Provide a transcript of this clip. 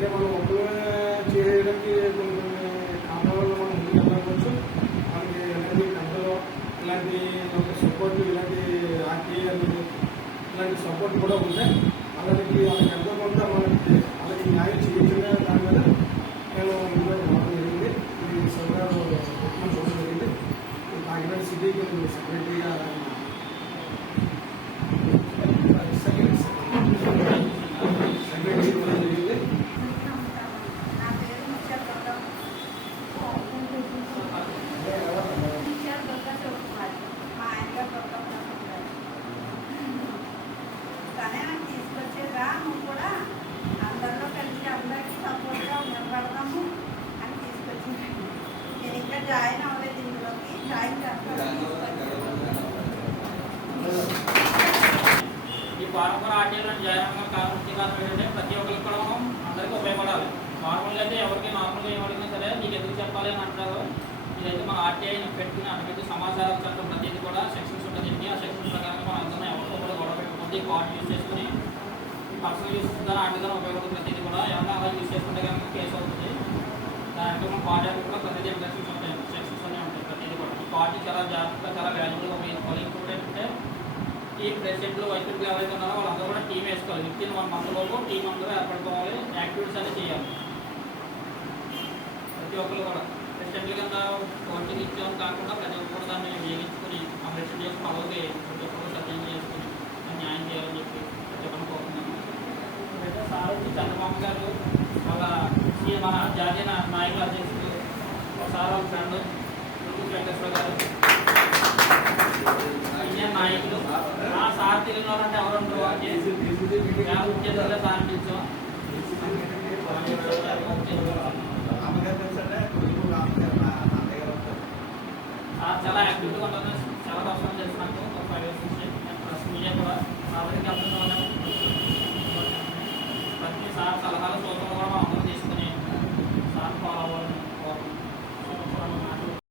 అంటే మనం ఒక్కరే చేయడానికి కొన్ని కారణాలను మనం ముందుకు వెళ్ళకపోవచ్చు మనకి ఎలాంటి పెద్దలు ఇలాంటి సపోర్ట్ ఇలాంటి ఆర్టీ ఇలాంటి సపోర్ట్ కూడా ఉంటాయి జాయిన్ అవ్వలేదు ఇందులోకి జాయిన్ ఈ పారంపర ఆటలు జాయిన్ అవ్వడం కారణం కారణం ఏంటంటే ప్రతి ఒక్కరికి కూడా అందరికీ ఉపయోగపడాలి. నార్మల్గా అయితే ఎవరికి నార్మల్గా ఎవరికైనా సరే మీకు ఎందుకు చెప్పాలి అని అంటారు? ఇదైతే మన ఆర్టీఐ పెట్టిన అటువంటి సమాచారం చట్టం ప్రతిదీ కూడా సెక్షన్స్ ఉంటుంది ఆ సెక్షన్స్ ప్రకారం మనం అందరం ఎవరితో కూడా గొడవ పెట్టుకుంటే కార్డు యూజ్ చేసుకుని పర్సనల్ యూస్ ద్వారా ఆటగా ఉపయోగపడుతుంది ప్రతిదీ కూడా ఎవరైనా అలా యూజ్ చేసుకుంటే కనుక కేసు అవుతుంది. దానికి మనం కార్డు కూడా ప్రతిదీ సెక్షన్స్ ఉంటాయి సెక్షన్స్ అన్నీ ఉంటాయి పార్టీ చాలా జాగ్రత్తగా చాలా వాల్యుబుల్గా ఉపయోగించుకోవాలి ఇంకోటి ఏంటంటే ఈ ప్రెసిడెంట్లు వైస్ ప్రెసిడెంట్లు ఎవరైతే ఉన్నారో వాళ్ళందరూ కూడా టీం వేసుకోవాలి. విత్ ఇన్ వన్ మంత్ లోపు టీం అందరూ ఏర్పడుకోవాలి యాక్టివిటీస్ అనేది చేయాలి. ప్రతి ఒక్కరు కూడా. ప్రెసిడెంట్ల కింద కోచింగ్ ఇచ్చాం కాకుండా ప్రతి ఒక్కరు దాన్ని వినియోగించుకుని ఆ ప్రెసిడెంట్ యొక్క పదవికి ప్రతి ఒక్కరు సత్యం చేసుకుని న్యాయం చేయాలని చెప్పి చెప్పడం కోరుతున్నాను అయితే సార్ వచ్చి చంద్రబాబు గారు వాళ్ళ సీఎం జాతీయ నా- నాయకుల అధ్యక్షుడు సార్ వాళ్ళ ఫ్రెండ్ నాయకులు ఆ సార్ తెలియని వాళ్ళంటే ఎవరు సార్ పిలిచాం చాలా యాక్టివ్గా ఉంటుంది చాలా కష్టం తెలుసు నాకు ఒక ఫైవ్ ఇయర్స్ నుంచి నేను ప్లస్ సార్ దగ్గరికి వెళ్తున్నాను ప్రతి